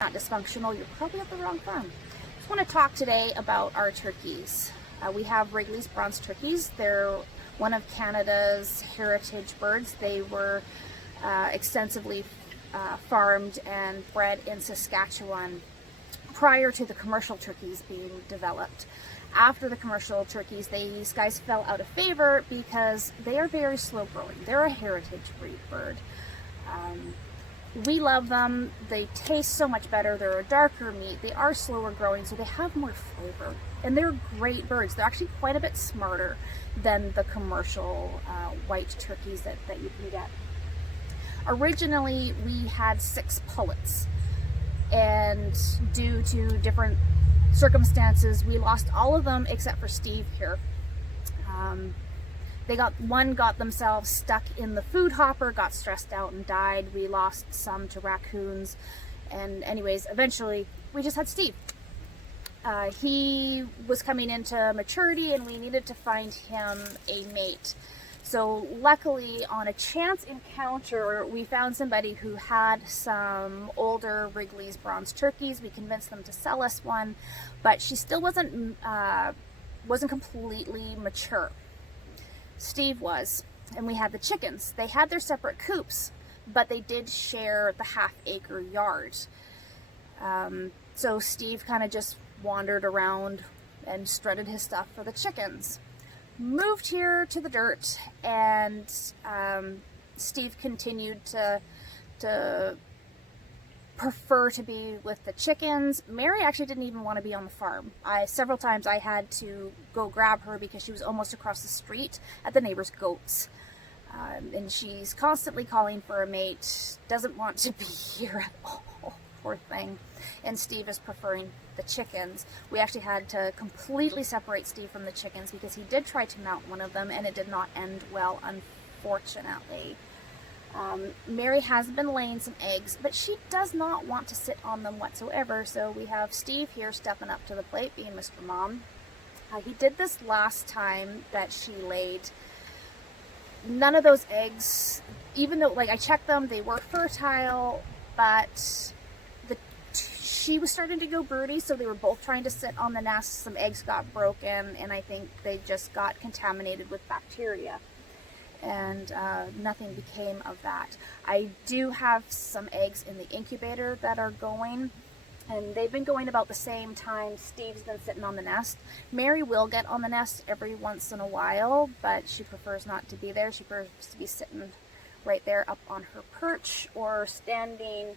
not dysfunctional, you're probably at the wrong farm. I just want to talk today about our turkeys. We have Wrigley's bronze turkeys. They're one of Canada's heritage birds. They were extensively farmed and bred in Saskatchewan prior to the commercial turkeys being developed. After the commercial turkeys, these guys fell out of favor because they are very slow growing. They're a heritage breed bird. We love them. They taste so much better. They're a darker meat. They are slower growing, so they have more flavor. And they're great birds. They're actually quite a bit smarter than the commercial white turkeys that you can get. Originally, we had 6 pullets, and due to different circumstances, we lost all of them except for Steve here. One got themselves stuck in the food hopper, got stressed out and died. We lost some to raccoons, and anyways, eventually we just had Steve. He was coming into maturity and we needed to find him a mate. So luckily, on a chance encounter, we found somebody who had some older Wrigley's bronze turkeys. We convinced them to sell us one, but she still wasn't completely mature. Steve was, and we had the chickens. They had their separate coops, but they did share the half-acre yard. So Steve kind of just wandered around and strutted his stuff for the chickens. Moved here to the dirt, and Steve continued to prefer to be with the chickens. Mary actually didn't even want to be on the farm. Several times I had to go grab her because she was almost across the street at the neighbor's goats. And she's constantly calling for a mate, doesn't want to be here at all, poor thing. And Steve is preferring the chickens. We actually had to completely separate Steve from the chickens because he did try to mount one of them and it did not end well, unfortunately. Mary has been laying some eggs, but she does not want to sit on them whatsoever, so we have Steve here stepping up to the plate, being Mr. Mom. He did this last time that she laid. None of those eggs, even though, like, I checked them, they were fertile, but she was starting to go broody, so they were both trying to sit on the nest. Some eggs got broken, and I think they just got contaminated with bacteria. And nothing became of that. I do have some eggs in the incubator that are going, and they've been going about the same time Steve's been sitting on the nest. Mary will get on the nest every once in a while, but she prefers not to be there. She prefers to be sitting right there up on her perch or standing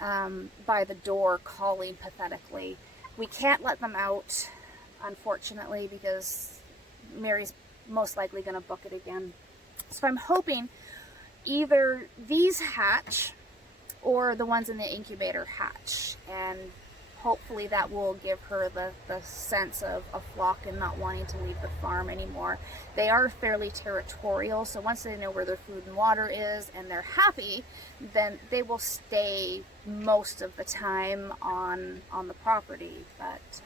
by the door calling pathetically. We can't let them out, unfortunately, because Mary's most likely going to book it again. So I'm hoping either these hatch or the ones in the incubator hatch, and hopefully that will give her the sense of a flock and not wanting to leave the farm anymore. They are fairly territorial, so once they know where their food and water is and they're happy, then they will stay most of the time on the property. But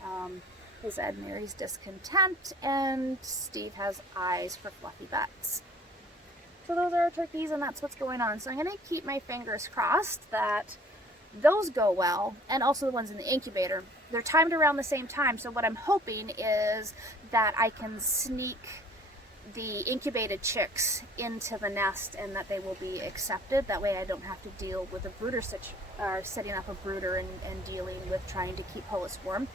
he said Mary's discontent, and Steve has eyes for fluffy butts. So those are our turkeys, and that's what's going on. So I'm going to keep my fingers crossed that those go well, and also the ones in the incubator. They're timed around the same time, so what I'm hoping is that I can sneak the incubated chicks into the nest and that they will be accepted. That way I don't have to deal with a brooder setting up a brooder and dealing with trying to keep pullets warm.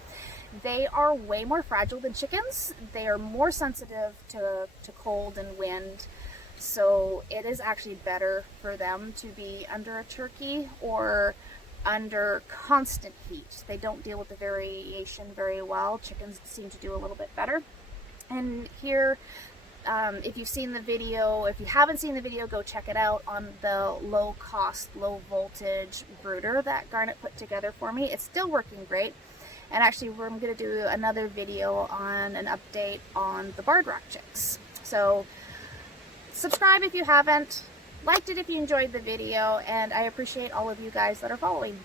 They are way more fragile than chickens. They are more sensitive to cold and wind. So it is actually better for them to be under a turkey or under constant heat. They don't deal with the variation very well. Chickens seem to do a little bit better. And here, if you've seen the video, if you haven't seen the video, go check it out on the low cost, low voltage brooder that Garnet put together for me. It's still working great. And actually, I'm going to do another video on an update on the Barred Rock chicks. So subscribe if you haven't, liked it if you enjoyed the video, and I appreciate all of you guys that are following.